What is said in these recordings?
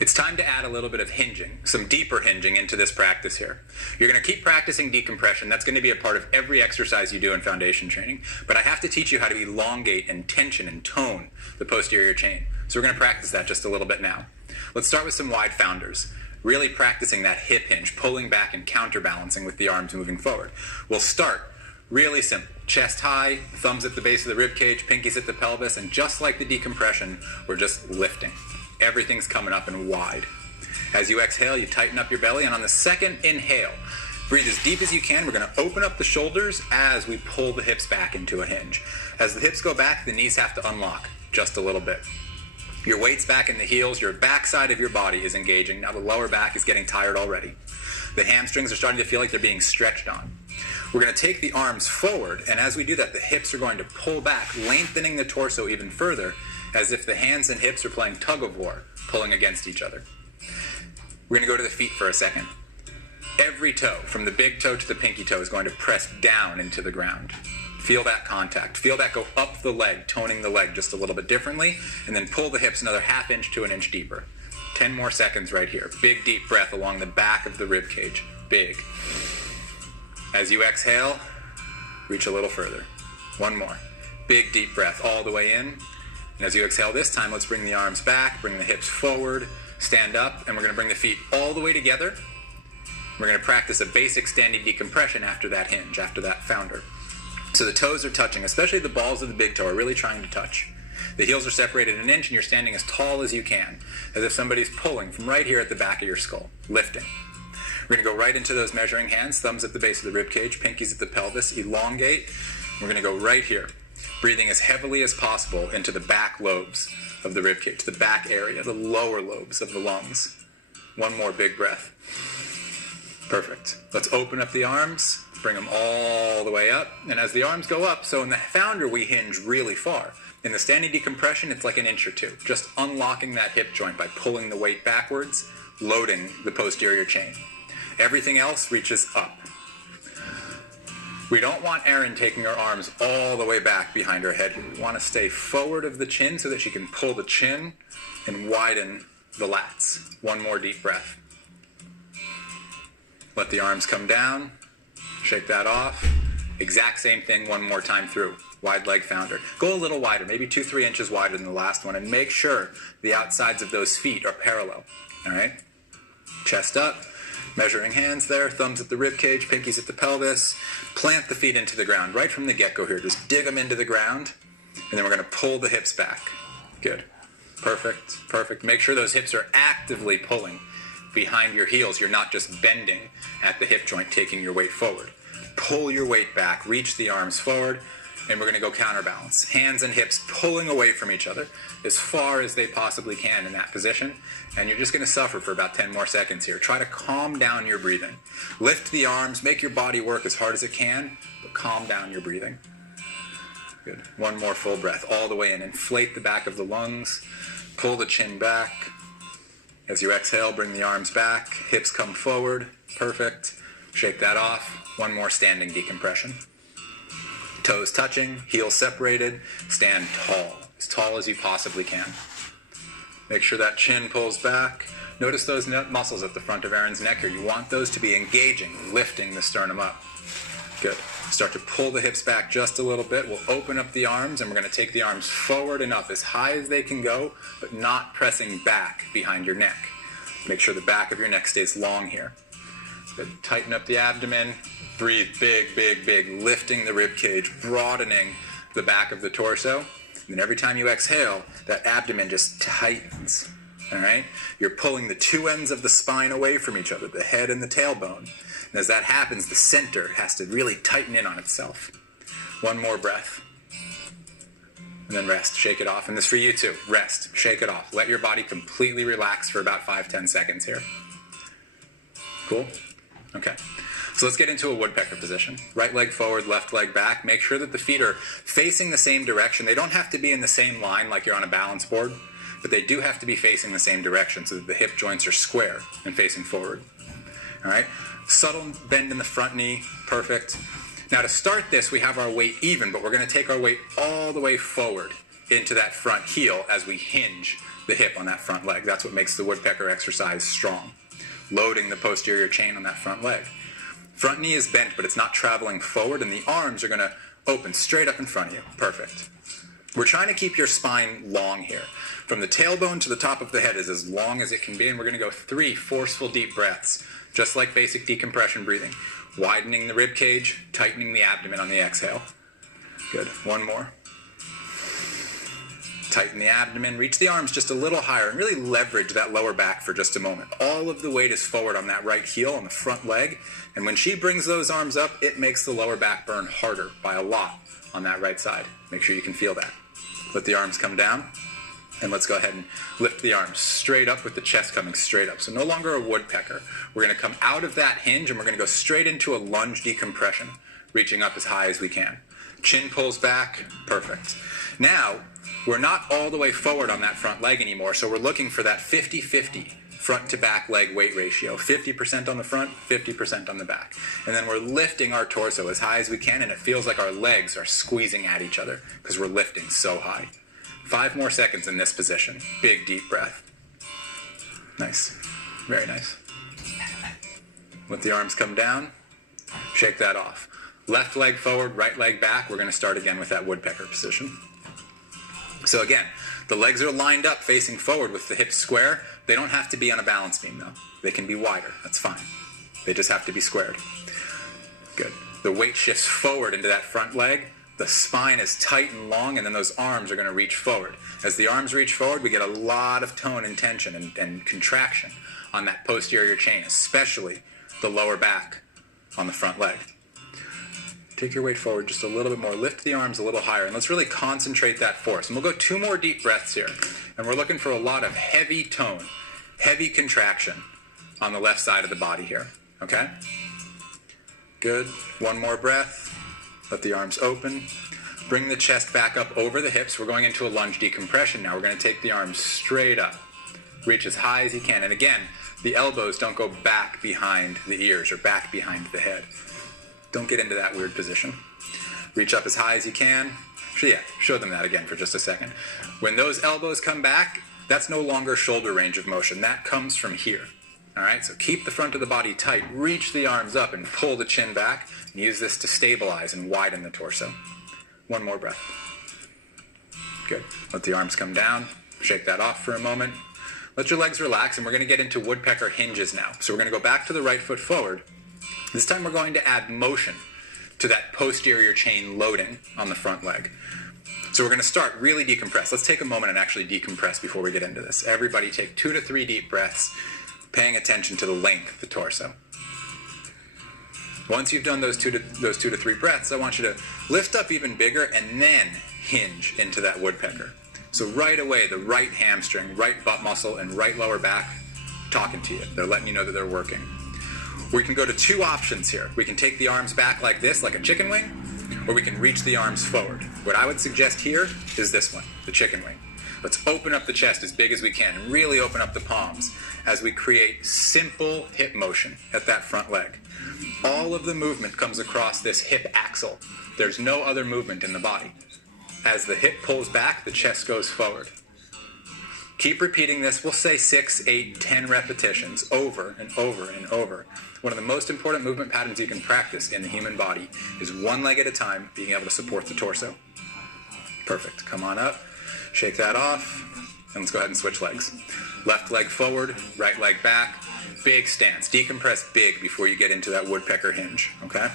It's time to add a little bit of hinging, some deeper hinging into this practice here. You're going to keep practicing decompression. That's going to be a part of every exercise you do in foundation training. But I have to teach you how to elongate and tension and tone the posterior chain. So we're going to practice that just a little bit now. Let's start with some wide founders. Really practicing that hip hinge, pulling back and counterbalancing with the arms moving forward. We'll start really simple. Chest high, thumbs at the base of the rib cage, pinkies at the pelvis, and just like the decompression, we're just lifting. Everything's coming up and wide. As you exhale, you tighten up your belly, and on the second inhale, breathe as deep as you can. We're going to open up the shoulders as we pull the hips back into a hinge. As the hips go back, the knees have to unlock just a little bit. Your weight's back in the heels, your backside of your body is engaging. Now the lower back is getting tired already. The hamstrings are starting to feel like they're being stretched on. We're going to take the arms forward, and as we do that, the hips are going to pull back, lengthening the torso even further, as if the hands and hips are playing tug-of-war, pulling against each other. We're going to go to the feet for a second. Every toe, from the big toe to the pinky toe, is going to press down into the ground. Feel that contact. Feel that go up the leg, toning the leg just a little bit differently, and then pull the hips another ½ inch to an inch deeper. 10 more seconds right here. Big, deep breath along the back of the rib cage. Big. As you exhale, reach a little further. One more. Big, deep breath all the way in. And as you exhale this time, let's bring the arms back, bring the hips forward, stand up, and we're going to bring the feet all the way together. We're going to practice a basic standing decompression after that hinge, after that founder. So the toes are touching, especially the balls of the big toe are really trying to touch. The heels are separated an inch, and you're standing as tall as you can, as if somebody's pulling from right here at the back of your skull, lifting. We're going to go right into those measuring hands, thumbs at the base of the rib cage, pinkies at the pelvis, elongate. We're going to go right here, breathing as heavily as possible into the back lobes of the rib cage, the back area, the lower lobes of the lungs. One more big breath. Perfect. Let's open up the arms, bring them all the way up. And as the arms go up, so in the founder we hinge really far. In the standing decompression, it's like an inch or two, just unlocking that hip joint by pulling the weight backwards, loading the posterior chain. Everything else reaches up. We don't want Erin taking her arms all the way back behind her head here. We want to stay forward of the chin so that she can pull the chin and widen the lats. One more deep breath. Let the arms come down. Shake that off. Exact same thing one more time through. Wide leg founder. Go a little wider, maybe 2-3 inches wider than the last one, and make sure the outsides of those feet are parallel. All right? Chest up. Measuring hands there, thumbs at the rib cage, pinkies at the pelvis. Plant the feet into the ground right from the get-go here. Just dig them into the ground, and then we're going to pull the hips back. Good. Perfect. Perfect. Make sure those hips are actively pulling behind your heels. You're not just bending at the hip joint, taking your weight forward. Pull your weight back, reach the arms forward, and we're going to go counterbalance. Hands and hips pulling away from each other as far as they possibly can in that position. And you're just going to suffer for about 10 more seconds here. Try to calm down your breathing. Lift the arms, make your body work as hard as it can, but calm down your breathing. Good. One more full breath all the way in. Inflate the back of the lungs. Pull the chin back. As you exhale, bring the arms back. Hips come forward. Perfect. Shake that off. One more standing decompression. Toes touching, heels separated. Stand tall as you possibly can. Make sure that chin pulls back. Notice those muscles at the front of Erin's neck here. You want those to be engaging, lifting the sternum up. Good. Start to pull the hips back just a little bit. We'll open up the arms, and we're going to take the arms forward and up as high as they can go, but not pressing back behind your neck. Make sure the back of your neck stays long here. Good. Tighten up the abdomen. Breathe big, big, big, lifting the rib cage, broadening the back of the torso. And then every time you exhale, that abdomen just tightens. All right? You're pulling the two ends of the spine away from each other, the head and the tailbone. And as that happens, the center has to really tighten in on itself. One more breath. And then rest. Shake it off. And this for you too. Rest. Shake it off. Let your body completely relax for about 5-10 seconds here. Cool? Okay. So let's get into a woodpecker position. Right leg forward, left leg back. Make sure that the feet are facing the same direction. They don't have to be in the same line like you're on a balance board, but they do have to be facing the same direction so that the hip joints are square and facing forward. All right? Subtle bend in the front knee. Perfect. Now to start this, we have our weight even, but we're going to take our weight all the way forward into that front heel as we hinge the hip on that front leg. That's what makes the woodpecker exercise strong. Loading the posterior chain on that front leg. Front knee is bent, but it's not traveling forward, and the arms are going to open straight up in front of you. Perfect. We're trying to keep your spine long here. From the tailbone to the top of the head is as long as it can be, and we're going to go 3 forceful deep breaths, just like basic decompression breathing. Widening the rib cage, tightening the abdomen on the exhale. Good. One more. Tighten the abdomen, reach the arms just a little higher, and really leverage that lower back for just a moment. All of the weight is forward on that right heel, on the front leg, and when she brings those arms up, it makes the lower back burn harder by a lot on that right side. Make sure you can feel that. Let the arms come down, and let's go ahead and lift the arms straight up with the chest coming straight up. So no longer a woodpecker. We're going to come out of that hinge, and we're going to go straight into a lunge decompression, reaching up as high as we can. Chin pulls back. Perfect. Now, we're not all the way forward on that front leg anymore, so we're looking for that 50-50 front to back leg weight ratio. 50% on the front, 50% on the back. And then we're lifting our torso as high as we can, and it feels like our legs are squeezing at each other because we're lifting so high. 5 more seconds in this position. Big, deep breath. Nice. Very nice. Let the arms come down. Shake that off. Left leg forward, right leg back. We're going to start again with that woodpecker position. So again, the legs are lined up facing forward with the hips square. They don't have to be on a balance beam though. They can be wider. That's fine. They just have to be squared. Good. The weight shifts forward into that front leg. The spine is tight and long, and then those arms are going to reach forward. As the arms reach forward, we get a lot of tone and tension and contraction on that posterior chain, especially the lower back on the front leg. Take your weight forward just a little bit more. Lift the arms a little higher, and let's really concentrate that force. And we'll go 2 more deep breaths here. And we're looking for a lot of heavy tone, heavy contraction on the left side of the body here. Okay? Good. 1 more breath. Let the arms open. Bring the chest back up over the hips. We're going into a lunge decompression now. We're going to take the arms straight up. Reach as high as you can. And again, the elbows don't go back behind the ears or back behind the head. Don't get into that weird position. Reach up as high as you can. Show them that again for just a second. When those elbows come back, that's no longer shoulder range of motion. That comes from here. All right, so keep the front of the body tight. Reach the arms up and pull the chin back. And use this to stabilize and widen the torso. 1 more breath. Good. Let the arms come down. Shake that off for a moment. Let your legs relax, and we're going to get into woodpecker hinges now. So we're going to go back to the right foot forward. This time we're going to add motion to that posterior chain loading on the front leg. So we're going to start really decompress. Let's take a moment and actually decompress before we get into this. Everybody take 2 to 3 deep breaths, paying attention to the length of the torso. Once you've done those 2 to 3 breaths, I want you to lift up even bigger and then hinge into that woodpecker. So right away, the right hamstring, right butt muscle, and right lower back talking to you. They're letting you know that they're working. We can go to 2 options here. We can take the arms back like this, like a chicken wing, or we can reach the arms forward. What I would suggest here is this one, the chicken wing. Let's open up the chest as big as we can and really open up the palms as we create simple hip motion at that front leg. All of the movement comes across this hip axle. There's no other movement in the body. As the hip pulls back, the chest goes forward. Keep repeating this. We'll say 6, 8, 10 repetitions over and over and over. One of the most important movement patterns you can practice in the human body is 1 leg at a time, being able to support the torso. Perfect. Come on up. Shake that off. And let's go ahead and switch legs. Left leg forward, right leg back. Big stance. Decompress big before you get into that woodpecker hinge, okay?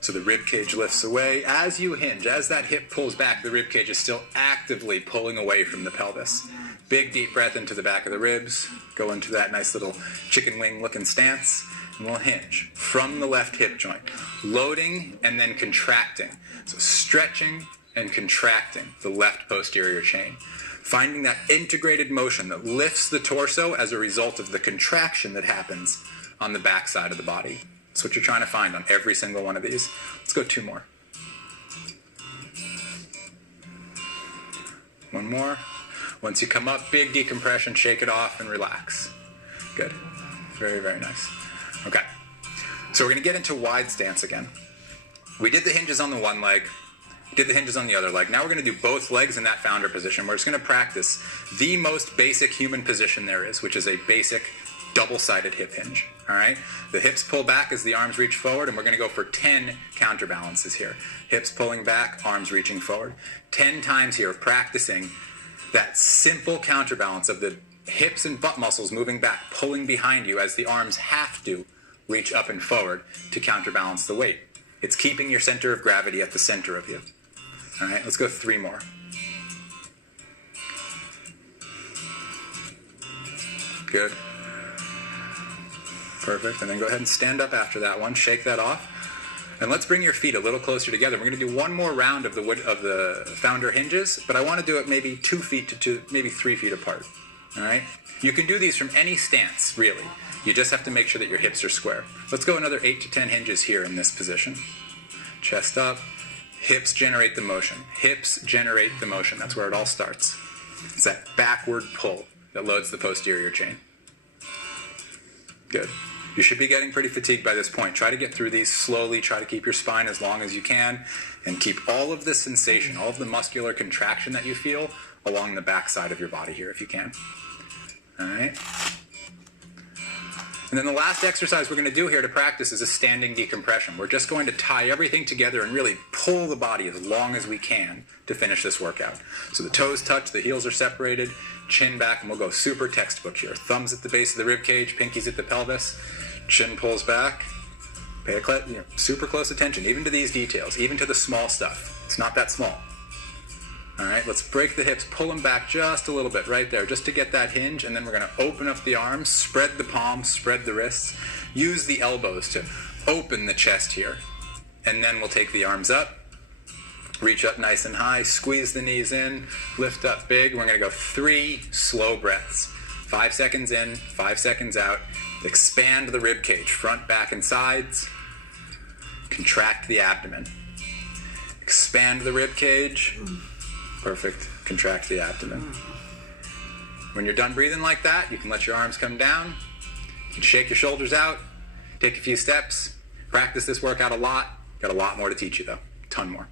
So the rib cage lifts away. As you hinge, as that hip pulls back, the rib cage is still actively pulling away from the pelvis. Big deep breath into the back of the ribs. Go into that nice little chicken wing looking stance. And we'll hinge from the left hip joint. Loading and then contracting. So stretching and contracting the left posterior chain. Finding that integrated motion that lifts the torso as a result of the contraction that happens on the back side of the body. That's what you're trying to find on every single one of these. Let's go 2 more. 1 more. Once you come up, big decompression, shake it off and relax. Good. Very, very nice. Okay. So we're going to get into wide stance again. We did the hinges on the one leg. Did the hinges on the other leg. Now we're going to do both legs in that founder position. We're just going to practice the most basic human position there is, which is a basic double-sided hip hinge. All right? The hips pull back as the arms reach forward, and we're going to go for 10 counterbalances here. Hips pulling back, arms reaching forward. 10 times here of practicing that simple counterbalance of the hips and butt muscles moving back, pulling behind you as the arms have to reach up and forward to counterbalance the weight. It's keeping your center of gravity at the center of you. All right, let's go 3 more. Good. Perfect. And then go ahead and stand up after that one. Shake that off. And let's bring your feet a little closer together. We're going to do one more round of the founder hinges, but I want to do it maybe 2 feet to maybe 3 feet apart. All right? You can do these from any stance, really. You just have to make sure that your hips are square. Let's go another 8 to 10 hinges here in this position. Chest up. Hips generate the motion. Hips generate the motion. That's where it all starts. It's that backward pull that loads the posterior chain. Good. You should be getting pretty fatigued by this point. Try to get through these slowly. Try to keep your spine as long as you can. And keep all of the sensation, all of the muscular contraction that you feel along the back side of your body here if you can. All right? And then the last exercise we're going to do here to practice is a standing decompression. We're just going to tie everything together and really pull the body as long as we can to finish this workout. So the toes touch, the heels are separated, chin back, and we'll go super textbook here. Thumbs at the base of the rib cage, pinkies at the pelvis, chin pulls back. Pay super close attention, even to these details, even to the small stuff. It's not that small. All right, let's break the hips, pull them back just a little bit right there, just to get that hinge, and then we're going to open up the arms, spread the palms, spread the wrists, use the elbows to open the chest here, and then we'll take the arms up, reach up nice and high, squeeze the knees in, lift up big. We're going to go 3 slow breaths, 5 seconds in, 5 seconds out. Expand the rib cage, front, back, and sides. Contract the abdomen. Expand the rib cage. Perfect. Contract the abdomen. When you're done breathing like that, you can let your arms come down. You can shake your shoulders out. Take a few steps. Practice this workout a lot. Got a lot more to teach you, though. A ton more.